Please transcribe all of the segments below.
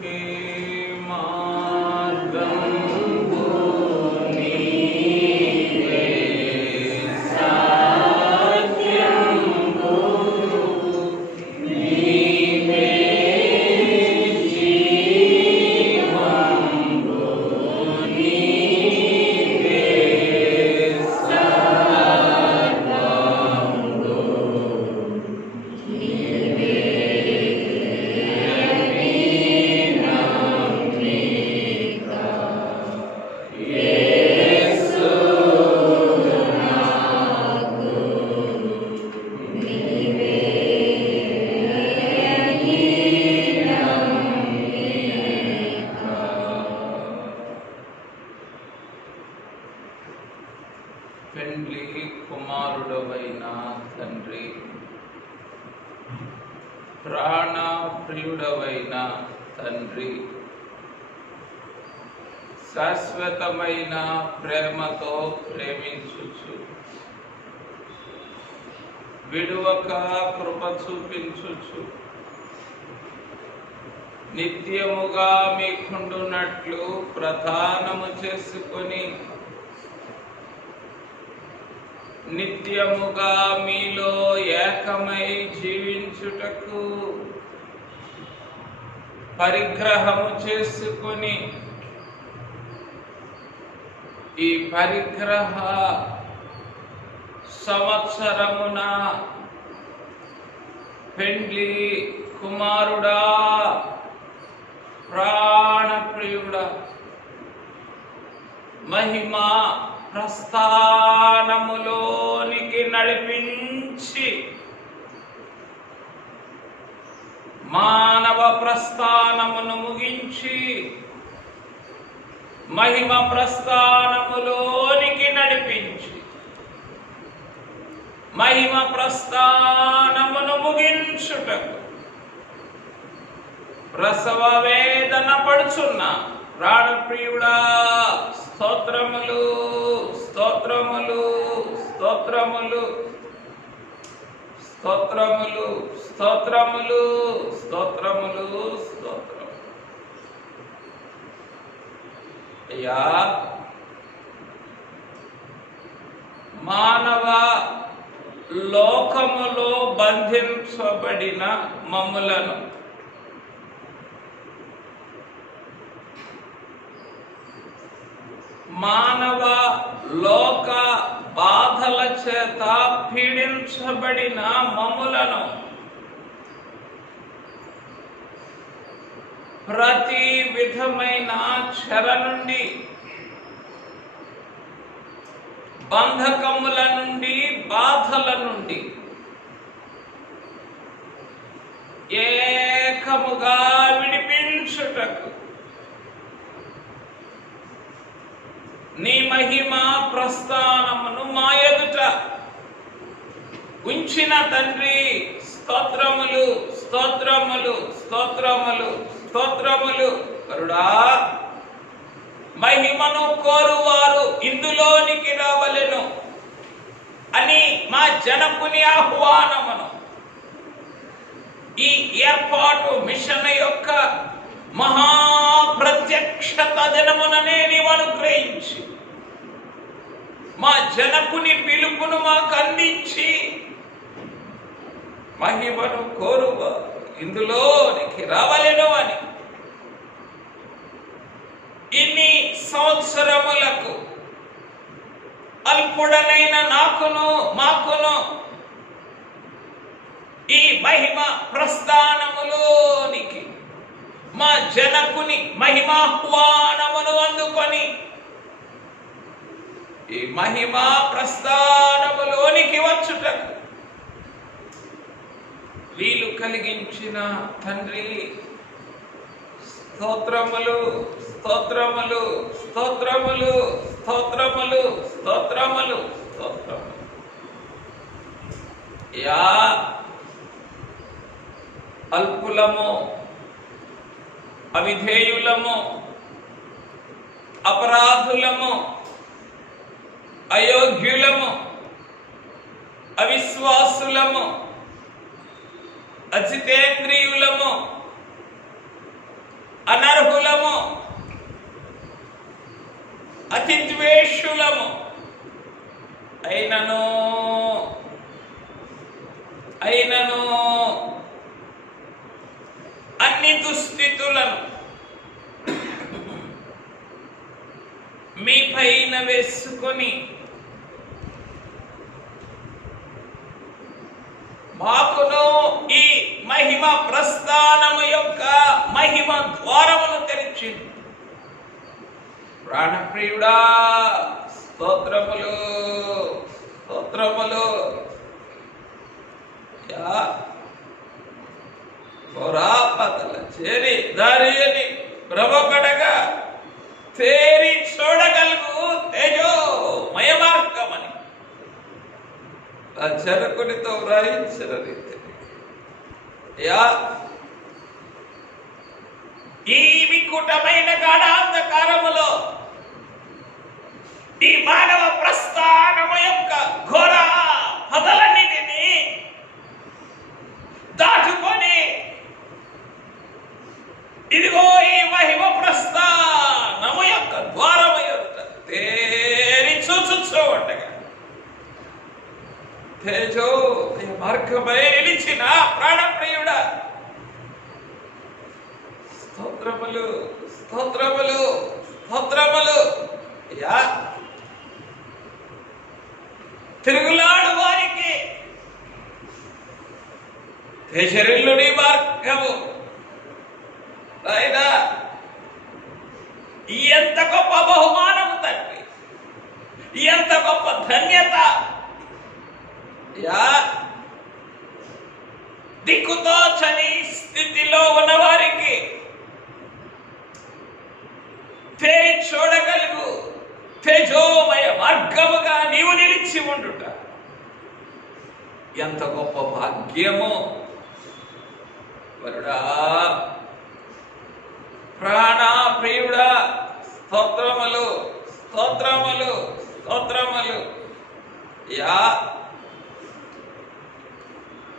你。నిత్యముగా మీకుండునట్లు ప్రధానము చేసుకొని నిత్యముగా మీలో ఏకమై జీవించుటకు పరిగ్రహము చేసుకొని ఈ పరిగ్రహ సంవత్సరమున పెండ్లి కుమారుడా ప్రాణప్రియుడా. మహిమ ప్రస్థానములోనికి నడిపించి మానవ ప్రస్థానమును ముగించి మహిమ ప్రస్థానములోనికి నడిపించి మహిమ ప్రస్థానమును ముగించుటకు రసవ వేదన పడుచున్న ప్రాణప్రియుడా స్తోత్రములు స్తోత్రములు స్తోత్రములు స్తోత్రములు స్తోత్రములు స్తోత్రములు స్తోత్రములు. అయ్యా మానవ లోకములో బంధించబడిన మమ్ములను మానవ లోక బాధల చేత పీడించబడిన మములను ప్రతి విధమైన చెర నుండి బంధకముల నుండి బాధల నుండి ఏకముగా విడిపించుటకు నీ మహిమ ప్రస్థానమును మా ఎదుట. ఉంచిన తండ్రి స్తోత్రములు స్తోత్రములు స్తోత్రములు స్తోత్రములు. కరుడా మహిమను కోరువారు ఇందులోనికి రావలెను అని మా జనకుని ఆహ్వానమును. ఈ ఏర్పాటు మిషన్ యొక్క మహాప్రత్యక్షత దినముననే నీవు అనుగ్రహించి మా జనకుని పిలుపును మాకు అందించి మహిమను కోరువ ఇందులోనికి రావలేను అని. ఇన్ని సంవత్సరములకు అల్పుడనైన నాకును మాకును ఈ మహిమ ప్రస్థానములోనికి మా జనకుని మహిమాహ్వానమును అందుకొని ఈ మహిమా ప్రస్థానములోనికి వచ్చుటకు వీలు కలిగించిన తండ్రి స్తోత్రములు స్తోత్రములు స్తోత్రములు స్తోత్రములు స్తోత్రములు స్తోత్రములు. యా అల్పులము అవిధేయులము అపరాధులము అయోగ్యులము అవిశ్వాసులము అజితేంద్రియులము అనర్హులము అతి ద్వేషులము అయినను అయినను. అన్ని దుస్థితులను మీ పైన వేసుకొని మాకును ఈ మహిమ ప్రస్థానము యొక్క మహిమ ద్వారమును తెరిచింది. ప్రాణప్రియుడా స్తోత్రములు స్తోత్రములు. యా పొరాపతల చేరి దారియని ప్రవకడగా తేరి చూడగలుగు తేజో మయమార్గమని ఆ జనకునితో వ్రాయించిన రీతి. యా. ఈ వికుటమైన గాఢాంధకారములో ఈ మానవ ప్రస్థానము యొక్క ఘోర పదలని దాటుకొని ఇదిగో ఈ మహిమ ప్రస్థానము యొక్క ద్వారము యొక్క తేరి చూచుచూ ఉండగా తేజో మార్గమై నిలిచిన ప్రాణప్రియుడ. స్తోత్రములు స్తోత్రములు స్తోత్రములు. యా. తిరుగులాడు వారికి. దేశరిల్లుని మార్గము. అయినా ఎంత గొప్ప బహుమానము తండ్రి. ఎంత గొప్ప ధన్యత. దిక్కుతోచని స్థితిలో ఉన్న వారికి తేరి చూడగలుగు తేజోమయ మార్గముగా నీవు నిలిచి ఉండుట. ఎంత గొప్ప భాగ్యము. వరుడా ప్రాణ ప్రియుడా స్తోత్రములు స్తోత్రములు స్తోత్రములు. యా.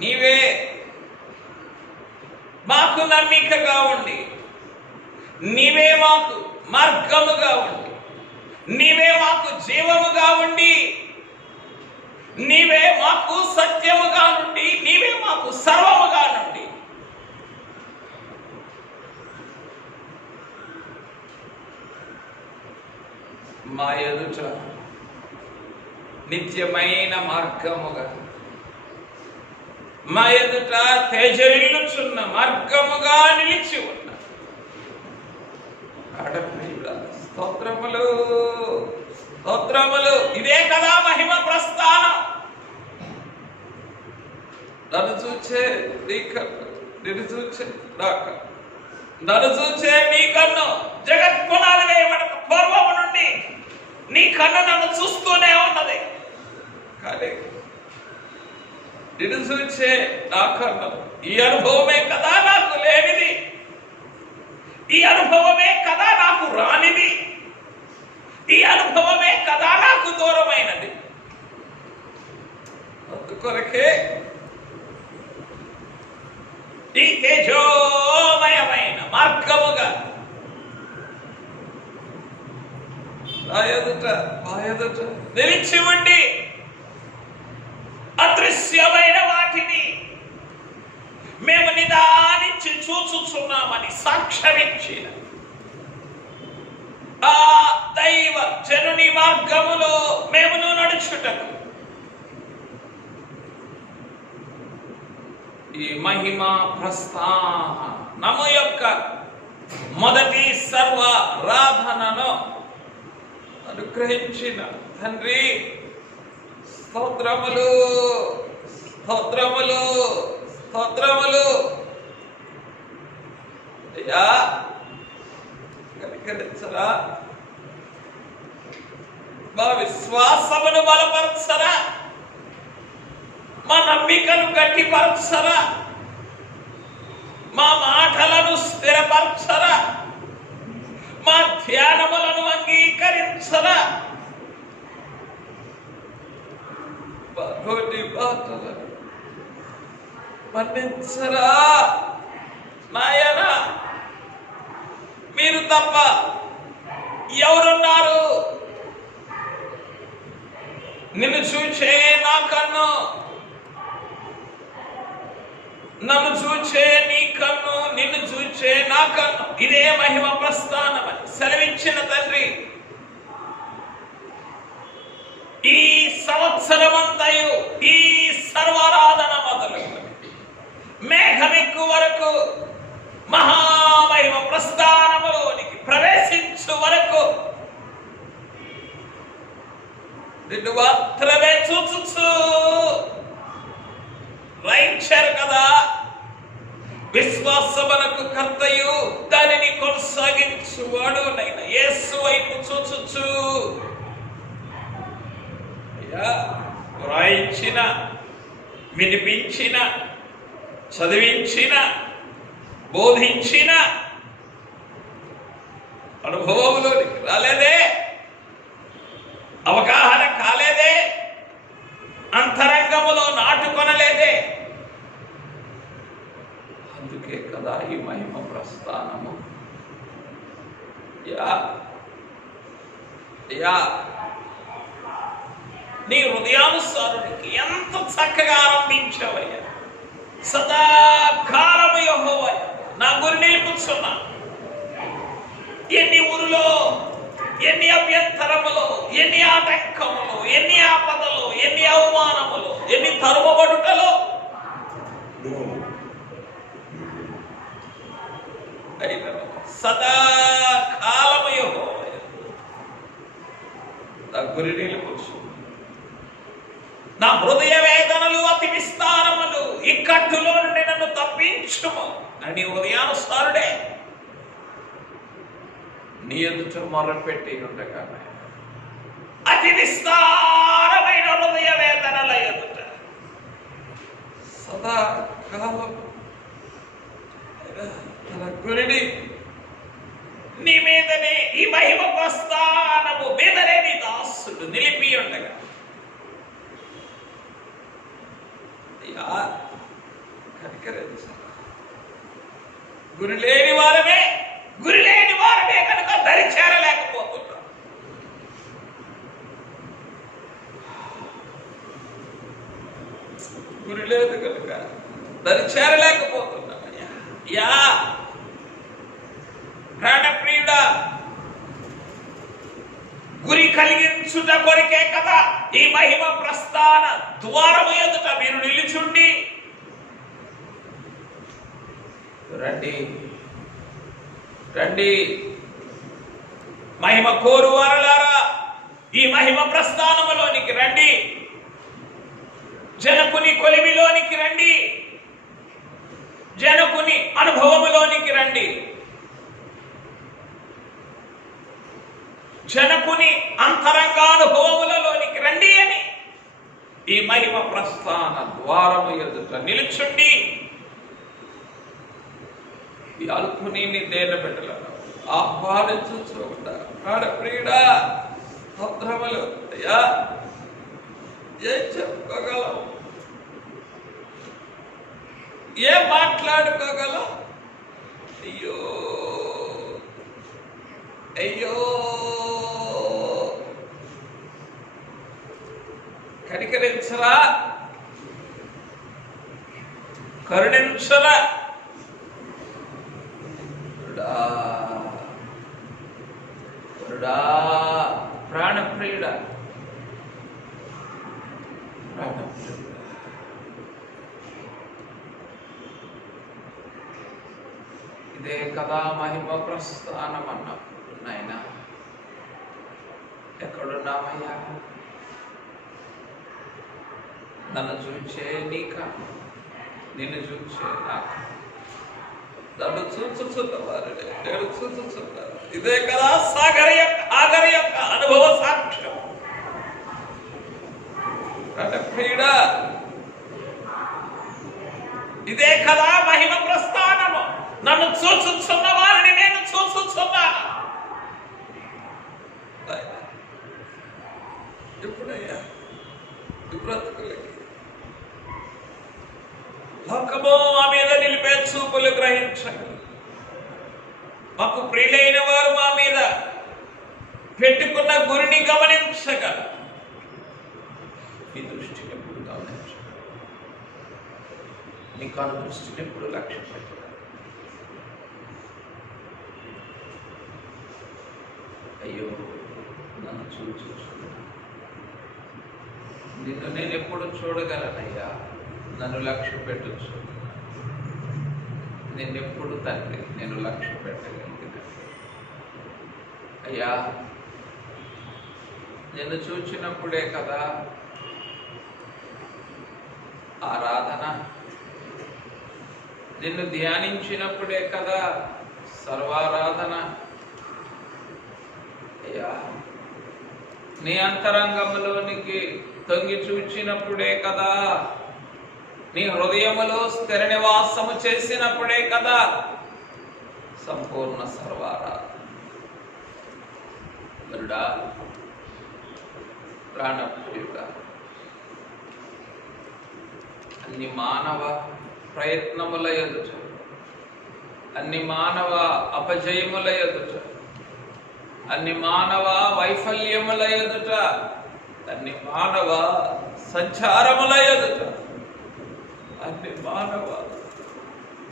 నీవే మాకు నమ్మికగా ఉండి నీవే మాకు మార్గముగా ఉండి నీవే మాకు జీవముగా ఉండి నీవే మాకు సత్యముగా నుండి నీవే మాకు సర్వముగా నుండి. మా ఎదుట నిత్యమైన మార్గముగా మా ఎదుట తేజరిల్లుచున్న మార్గముగా నిలిచి ఉన్న స్తోత్రములు స్తోత్రములు. ఇదే కదా మహిమ ప్రస్థానం. నన్ను చూచే నీ కన్ను నిన్ను చూచే నా కన్ను. నన్ను చూచే నీ కన్ను జగత్ పునాది వేయబడక పూర్వము నుండి. నీ కన్ను నన్ను చూస్తూనే ఉన్నది. కానీ నిన్ను చూచే నా ఈ అనుభవమే కదా నాకు లేనిది? ఈ అనుభవమే కదా నాకు రానిది? ఈ అనుభవమే కదా నాకు దూరమైనది? అందుకొరకే ఈ తేజోమయమైన మార్గముగా నా ఎదుట మా ఎదుట నిలిచి ఉండి అదృశ్యమైన వాటిని మేము నిదానించి చూచుచున్నామని సాక్ష్యమిచ్చిన ఆ దైవ జనుని మార్గములో మేము నడుచుటకు ఈ మహిమ ప్రస్థానము యొక్క మొదటి సర్వ రాధనను అనుగ్రహించిన తండ్రి స్తోత్రములు. స్తోత్రములు స్తోత్రములు. అయ్యా కనికరించరా. మా విశ్వాసమును బలపరచరా. మా నమ్మికను గట్టిపరచరా. మా మాటలను స్థిరపరచరా. మా ధ్యానములను అంగీకరించరా. మాటలను మన్నించరా? నాయన మీరు తప్ప ఎవరున్నారు? నిన్ను చూచే నా కన్ను నన్ను చూచే నీ కన్ను నిన్ను చూచే నా కన్ను. ఇదే మహిమ ప్రస్థానమని సెలవిచ్చిన తండ్రి. ఈ సంవత్సరమంతయు ఈ సర్వారాధన మొదలు. మేఘమెక్కు వరకు మహామహిమ ప్రస్థానములోనికి ప్రవేశించు వరకు. నిన్ను మాత్రమే చూచుచు. రైచారు కదా విశ్వాసమునకు కర్తయు దానిని కొనసాగించువాడు నైన యేసు వైపు చూచుచు. అయ్యా వ్రాయించిన వినిపించిన చదివించిన బోధించిన అనుభవంలోనికి రాలేదే అవగాహన కాలేదే అంతరంగములో నాటుకొనలేదే. అందుకే కదా ఈ మహిమ ప్రస్థానము. Yeah yeah. నీ హృదయానుసారుడికి ఎంత చక్కగా ఆరంభించావయ్యా సదాకాలము యెహోవా నా గురి నిలుపుచున్నా ఎన్ని ఊరులో ఎన్ని ఎన్ని ఆటంకములు ఎన్ని ఆపదలు ఎన్ని అవమానములు ఎన్ని తరుమబడుటలు సదా సదాకాలము నా గురి నా హృదయ వేదనలు అతి విస్తారములు ఇక్కట్టులో నుండి నన్ను తప్పించుము. అని హృదయానుసారుడే. నీ ఎదుట మొరపెట్టి ఉండగానే అతి విస్తారమైన హృదయ వేదనల ఎదుట. సదా కాలం తన గురిని నీ మీదనే ఈ మహిమ ప్రస్థానము మీదనే నీ దాసుడు నిలిపి ఉండగా. అయ్యా కనికరించ. గురి లేని వారమే గురి లేని వారమే కనుక దరి గురి లేదు కనుక దాన్ని చేరలేకపోతున్నాం. యా. ప్రాణప్రియుడా గురి కలిగించుట కొరికే కదా ఈ మహిమ ప్రస్థాన ద్వారము ఎదుట మీరు నిలుచుండి. రండి. రండి. మహిమ కోరు వారలారా ఈ మహిమ ప్రస్థానములోనికి రండి. జనకుని కొలిమిలోనికి రండి. జనకుని అనుభవములోనికి రండి. జనకుని అంతరంగానుభవములలోనికి రండి అని ఈ మహిమ ప్రస్థాన ద్వారము ఎదుట నిలుచుండి ఈ అల్పుని దేన పెట్టలేదు ఆహ్వానించుండ ప్రియుడా భద్రములు. అయ్యా ఏం చెప్పుకోగలం? ఏం మాట్లాడుకోగలం? అయ్యో. అయ్యో. కనికరించరా? కరుణించరా? కరుడా. కరుడా. ప్రాణప్రియుడా. ప్రాణప్రియుడా. ఇదే కదా మహిమ ప్రస్థానం అన్నప్పుడు నాయన. ఎక్కడున్నామయ్యా నన్ను చూచే నీక నిన్ను చూచే నాకు నన్ను చూచుచున్న నేను చూచుచున్నాను. ఇదే కదా సాగర్ యొక్క ఆగర్ యొక్క అనుభవ సాక్ష్యం. అంటే ఇదే కదా మహిమ ప్రస్థానం. నన్ను చూచుచున్న వారిని నేను చూచుచున్నాను ఎప్పుడయ్యా? బ్రతుకులకి. లోకము మా మీద నిలిపే చూపులు గ్రహించండి. మాకు ప్రియులైన వారు మా మీద పెట్టుకున్న గురిని గమనించగల నీ దృష్టిని ఎప్పుడు గమనించ నీ కాను దృష్టిని ఎప్పుడు లక్ష్యం పెట్టగలరు అయ్యో నన్ను నిన్ను నేను ఎప్పుడు చూడగలనయ్యా? నన్ను లక్ష్య పెట్టచ్చు ఎప్పుడు తండ్రి నేను లక్ష్య పెట్టగలిగిన. అయ్యా నిన్ను చూచినప్పుడే కదా ఆరాధన. నిన్ను ధ్యానించినప్పుడే కదా సర్వారాధన. అయ్యా నీ అంతరంగంలోనికి తొంగి చూచినప్పుడే కదా. నీ హృదయములో స్థిర నివాసము చేసినప్పుడే కదా. సంపూర్ణ సర్వారా గరుడా ప్రాణప్రియుడా అన్ని మానవ ప్రయత్నముల ఎదుట అన్ని మానవ అపజయముల ఎదుట అన్ని మానవ వైఫల్యముల ఎదుట అన్ని మానవ సంచారముల ఎదుట అన్ని మానవ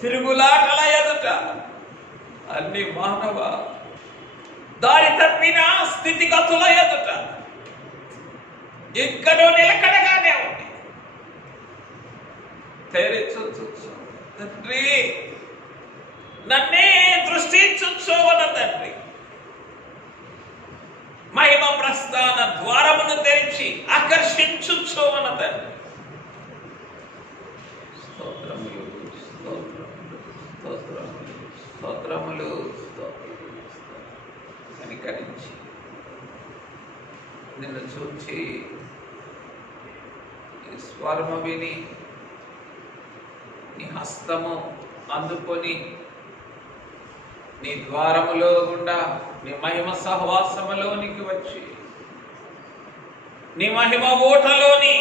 తిరుగులాటల ఎదుట అన్ని మానవ దారి తప్పిన స్థితిగతుల ఎదుట ఎక్కడో నిలకడగానే ఉంది. తెరిచు తండ్రి నన్నే దృష్టించుకోవన తండ్రి. మహిమ ప్రస్థాన ద్వారమును తెరిచి ఆకర్షించుకోవన తండ్రి స్తోత్రములు స్తోత్రములు స్తోత్రములు స్తోత్రములు కనికరించి నిన్ను చూచి స్వరము విని నీ హస్తము అందుకొని నీ ద్వారములో గుండా నీ మహిమ సహవాసములోనికి వచ్చి నీ మహిమ ఓటలోని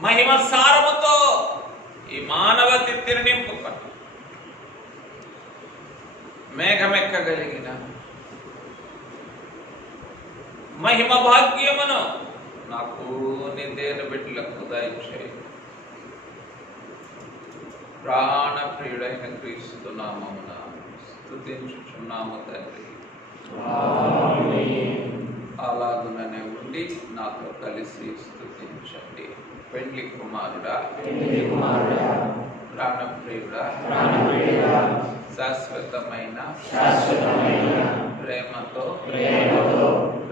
మహిమ సారముతో ఈ మానవ తిత్తిని నింపుకొని. మేఘమెక్కగలిగిన మహిమ భాగ్యమును నాకు నీ దేని బిడ్డలకు దయచేయి. ప్రాణ ప్రియుడైన స్తుతించుచున్నాము తండ్రి. అలాగుననే ఉండి నాతో కలిసి స్తుతించండి పెండ్లి కుమారుడా. ప్రాణ ప్రియుడా శాశ్వతమైన. ప్రేమతో.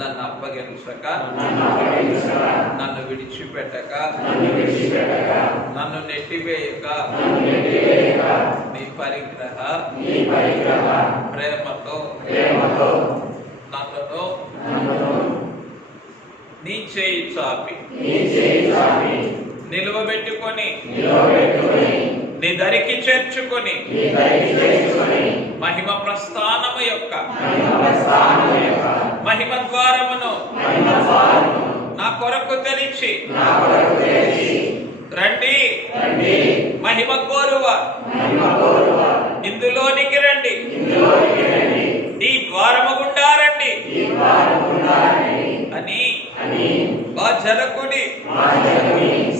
నన్ను అప్పగించక నన్ను విడిచిపెట్టక నన్ను నెట్టివేయక నీ పరిగ్రహ ప్రేమతో నన్ను నీ చేయి చాపి నిలువబెట్టుకొని నీ దరికి చేర్చుకొని. మహిమ ప్రస్థానము యొక్క. మహిమ ద్వారమును. నా కొరకు తెరిచి. రండి. మహిమ కోరువ. ఇందులోనికి రండి. ఈ ద్వారము గుండా రండి. అని. మా జనకుడి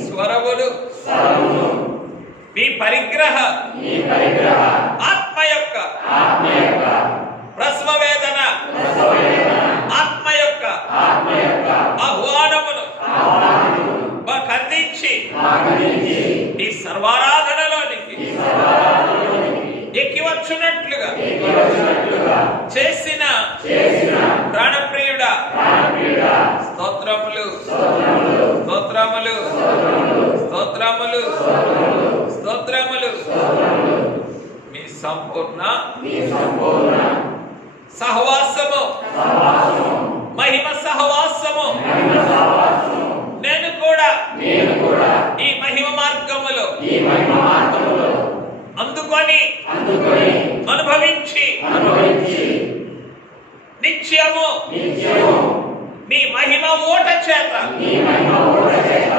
స్వరములు. మీ పరిగ్రహ. ఆత్మ యొక్క. ప్రసవ వేదన ఆత్మ యొక్క. ఆహ్వానమును అందించి ఈ సర్వారాధనలోనికి. ఎక్కి వచ్చునట్లుగా చేసిన. ప్రాణప్రియుడా. స్తోత్రములు. స్తోత్రములు. స్తోత్రములు. స్తోత్రములు. సంపూర్ణ సహవాసము. మహిమ సహవాసము. నేను కూడా ఈ మహిమ మార్గములో అందుకొని అనుభవించి నిత్యము నీ మహిమ ఓట చేత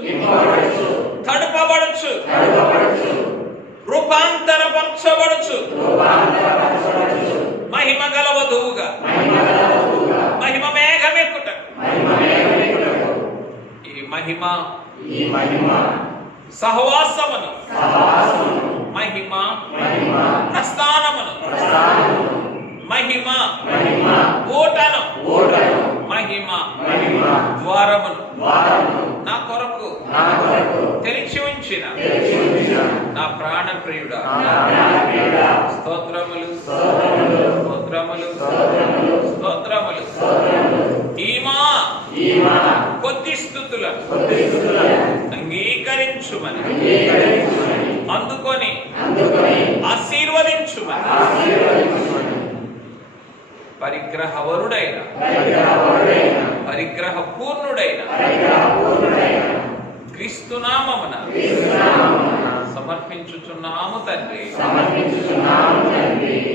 నింపబడచ్చు తడుపబడచ్చు రూపాంతరపరచబడుచు మహిమ గల వధువుగా మహిమ మేఘమెక్కుట. ఈ మహిమ సహవాసమును. మహిమ ప్రస్థానమును. మహిమ. మహిమ. ఓటను. ఓటను. మహిమ. మహిమ. ద్వారమును. నా కొరకు. నా కొరకు. తెరిచి ఉంచిన నా ప్రాణ ప్రియుడా స్తోత్రములు. స్తోత్రములు. స్తోత్రములు. స్తోత్రములు. స్తోత్రములు. స్తోత్రములు. ఈమా కొద్ది స్థుతుల కొద్ది స్థుతులను. అంగీకరించుమని. తండ్రి. సమర్పించుచున్నాము తండ్రి.